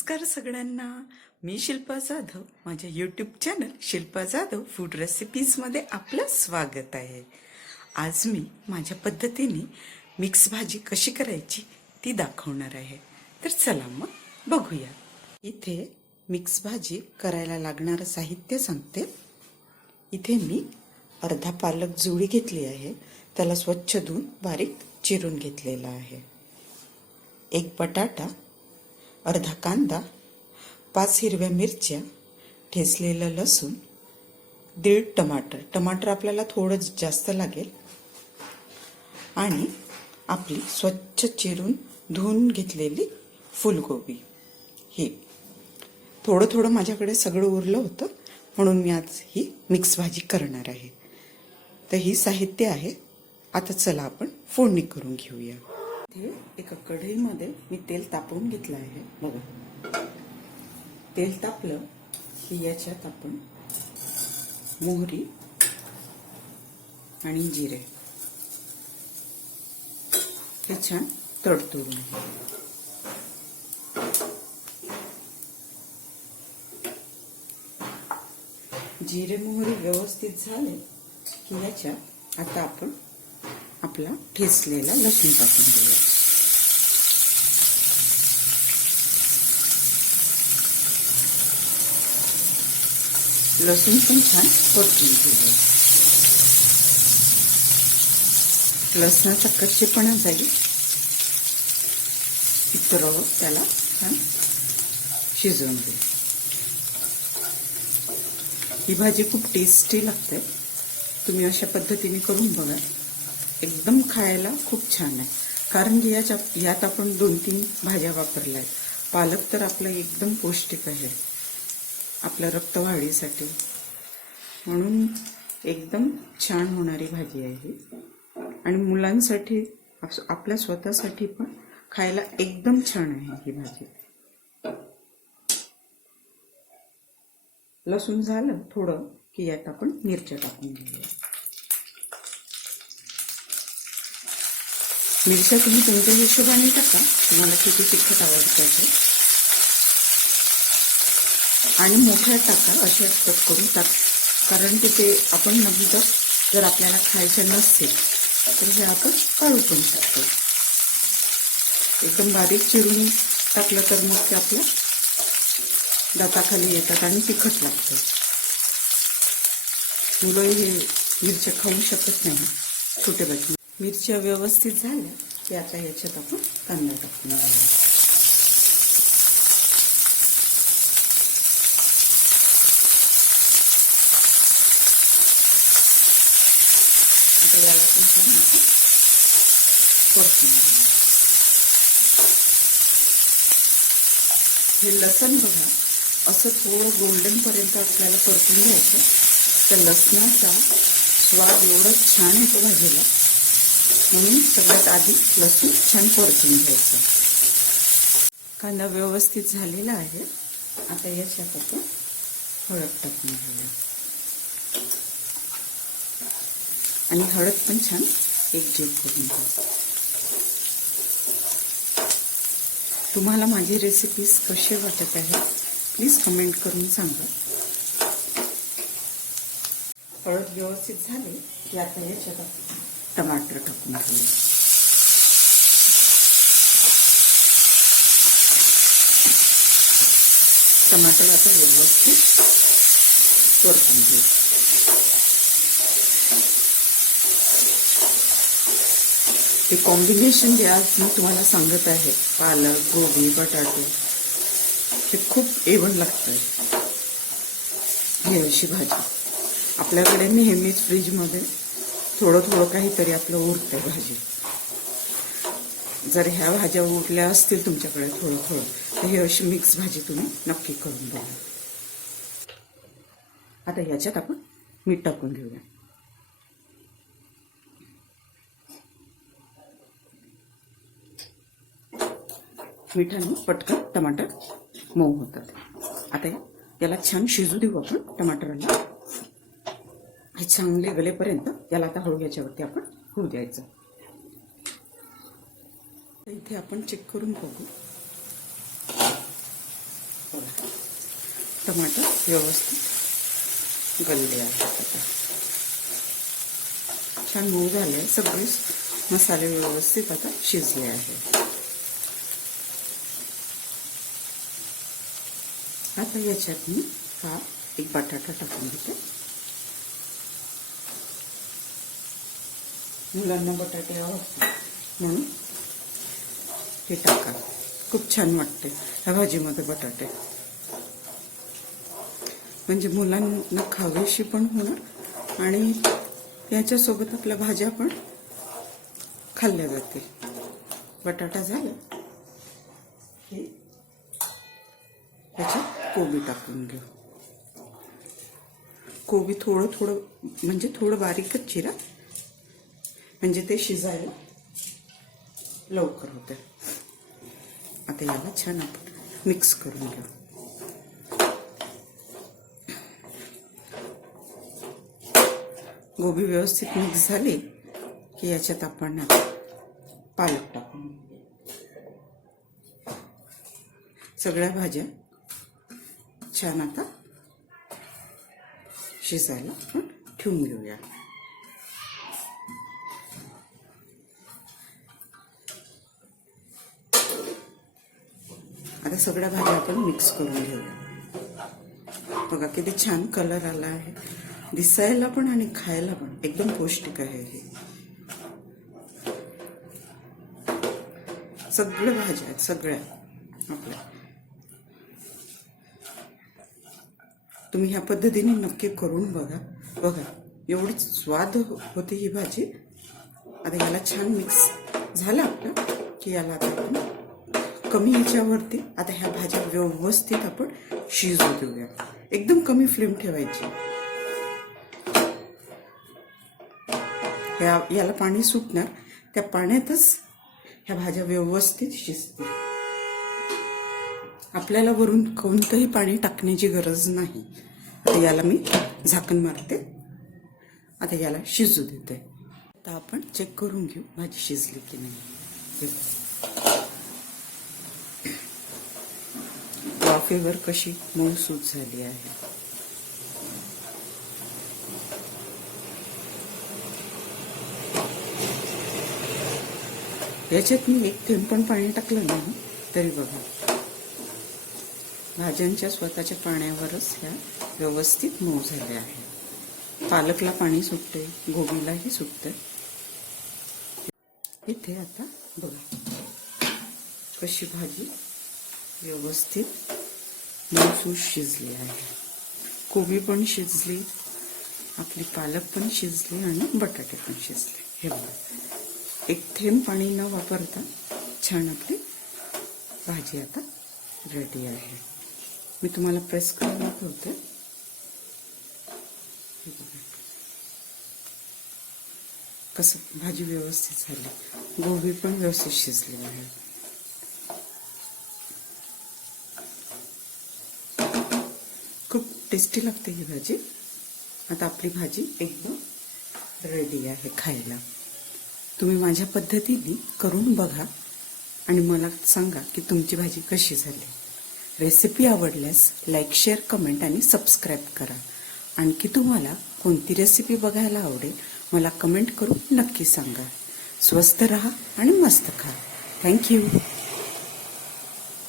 नमस्कार सगळ्यांना. मी शिल्पा जाधव. माझ्या YouTube channel Shilpa Jadhav food रेसिपीजमध्ये आपलं स्वागत आहे. आज मी माझ्या पद्धतीने मिक्स भाजी कशी करायची ती दाखवणार आहे. तर चला मग बघूया. इथे मिक्स भाजी करायला लागणारं साहित्य सांगते. इथे मी अर्धा पालक जुडी घेतली आहे. त्याला स्वच्छ धुवून बारीक चिरून घेतलेला आहे. एक बटाटा अर्धा कांदा पाच हिरव्या मिरच्या ठेचलेलं लसूण दीड टमाटर. टमाटर आपल्याला थोडं जास्त लागेल. आणि आपली स्वच्छ चिरून धुवून घेतलेली फुलगोबी. ही. थोडं थोडं माझ्याकडे सगळं उरलं होतं म्हणून मी आज ही मिक्स भाजी करणार आहे. तर ही साहित्य आहे. आता चला आपण फोडणी करून घेऊया. इथे एका कढईमध्ये मी तेल तापवून घेतलं आहे. बघा. तेल तापलं की याच्यात आपण मोहरी आणि जिरे हे छान तडतडून जिरे मोहरी व्यवस्थित झाले की याच्यात आता आपण आपला ठेचलेला लसूण टाकून देऊया लसूण पण छान परतून घेऊया. लसणाचा कच्चेपणा जाईल. इतरावर त्याला छान शिजवून घेऊ ही भाजी खूप टेस्टी लागते. तुम्ही अशा पद्धतीने करून बघा. एकदम खायला खूप छान आहे. कारण की याच्या यात आपण दोन तीन भाज्या वापरल्या आहेत. पालक तर आपलं एकदम पौष्टिक आहे. आपल्या रक्तवाढीसाठी. म्हणून एकदम छान होणारी भाजी आहे ही. आणि मुलांसाठी आपल्या स्वतःसाठी पण खायला एकदम छान आहे ही भाजी. लसूण झालं थोडं की यात आपण मिरच्या टाकून घेऊया. म्हणजे मिरच्या तुम्ही तुमच्या हिशोबाने टाका. तुम्हाला किती तिखट आवडतं ते. आणि मोठ्या टाका अशा कट करून टाक. कारण की ते आपण नंतर जर आपल्याला खायचं नसेल तर हे आपण काढू पण टाकतो. एकदम बारीक चिरून टाकलं तर मग ते आपल्या दाताखाली येतात आणि तिखट लागतं. मुलं हे मिरच्या खाऊ शकत नाही छोटे बच्चे. मिरच्या व्यवस्थित झाल्या. की आता याच्यात आपण कांदा टाकून आहोत. आता याला पण छान आपण परतून घेऊया. हे लसण बघा असं थोडं गोल्डन पर्यंत आपल्याला परतून घ्यायचं. त्या लसणाचा स्वाद एवढा छान येतो भाजीला. म्हणून सगळ्यात आधी लसूण छान परतून घ्यायचं. कांदा व्यवस्थित झालेला आहे. आता याच्यात आपण हळद टाकून घेऊया. आणि हळद पण छान एकजीव करून घ्या. तुम्हाला माझी रेसिपीज कसे वाटत आहे प्लीज कमेंट करून सांगा. हळद व्यवस्थित झाले की आता याच्यात आपण टमाटर टाकून ठेवले टमाटर आता व्यवस्थित परतून घेऊ. हे कॉम्बिनेशन जे आज मी तुम्हाला सांगत आहे पालक गोबी बटाटे हे खूप एवण लागतं ही अशी भाजी. आपल्याकडे नेहमीच फ्रीजमध्ये थोडं थोडं काहीतरी आपलं उरतं भाजी. जर ह्या भाज्या उरल्या असतील तुमच्याकडे थोडं थोडं तर ही अशी मिक्स भाजी तुम्ही नक्की करून बघा. आता याच्यात आपण मीठ टाकून घेऊया. मिठाने पटकन टमाटर मऊ होतात. आता याला छान शिजू देऊ आपण टमाटरला. हे चांगले गलेपर्यंत याला आता हळू याच्यावरती आपण होऊ द्यायचं. इथे आपण चेक करून बघू. टमाटर व्यवस्थित गलले आहेत आता. छान मऊ झाले सगळे मसाले व्यवस्थित आता शिजले आहेत. आता याच्यात मी हा एक बटाटा टाकून घेते. मुलांना बटाटे आवडतात. म्हणून हे टाका. खूप छान वाटते ह्या भाजीमध्ये बटाटे. म्हणजे मुलांना खावीशी पण होणार आणि याच्यासोबत आपल्या भाज्या पण खाल्ल्या जातील. बटाटा झाला हे कोबी टाकून घेऊ. कोबी थोडं थोडं म्हणजे थोडं बारीकच चिरा. म्हणजे ते शिजायला लवकर होते. आता याला छान आपण मिक्स करून घेऊ. गोबी व्यवस्थित मिक्स झाली की याच्यात आपण पालक टाकून सगळ्या भाज्या छान आता शिजायला आपण ठेवून घेऊया. आता सगळ्या भाज्या आपण मिक्स करून घेऊया. बघा किती छान कलर आला आहे. दिसायला पण आणि खायला पण एकदम पौष्टिक आहे हे. सगळ्या भाज्या आहेत सगळ्या. आपल्या. तुम्ही ह्या पद्धतीने नक्की करून बघा. बघा एवढी स्वाद होती ही भाजी. आता याला छान मिक्स झाला आपलं की याला आता आपण कमी याच्यावरती आता ह्या भाज्या व्यवस्थित आपण शिजू देऊया. एकदम कमी फ्लेम ठेवायची. या याला पाणी सुटणार. त्या पाण्यातच ह्या भाज्या व्यवस्थित शिजतील. आपल्याला वरून कोणतंही पाणी टाकण्याची गरज नाही. आता याला मी झाकण मारते. आता याला शिजू देते. आता आपण चेक करून घेऊ भाजी शिजली की नाही हे बघा. वाफेवर कशी मऊसूत झाली आहे? याच्यात मी एक थेंब पण पाणी टाकलं नाही तरी बघा. भाज्यांच्या स्वतःच्या पाण्यावरच ह्या व्यवस्थित मऊ झाल्या आहेत. पालकला पाणी सुटते गोबीलाही सुटते इथे आता बघा. कशी भाजी व्यवस्थित मऊसूत शिजली आहे. कोबी पण शिजली आपली पालक पण शिजली आणि बटाटे पण शिजले. हे बघा. एक थेंब पाणी न वापरता छान आपली भाजी आता रेडी आहे. मी तुम्हाला प्रेस करून दाखवते. कसं भाजी व्यवस्थित झाली. गोबी पण व्यवस्थित शिजली आहे खूप टेस्टी लागते ही भाजी. आता आपली भाजी एकदम रेडी आहे खायला. तुम्ही माझ्या पद्धतीने करून बघा आणि मला सांगा की तुमची भाजी कशी झाली. रेसिपी आवडल्यास लाईक शेअर कमेंट आणि सबस्क्राईब करा. आणखी तुम्हाला कोणती रेसिपी बघायला आवडेल मला कमेंट करून नक्की सांगा. स्वस्त रहा आणि मस्त खा. थँक्यू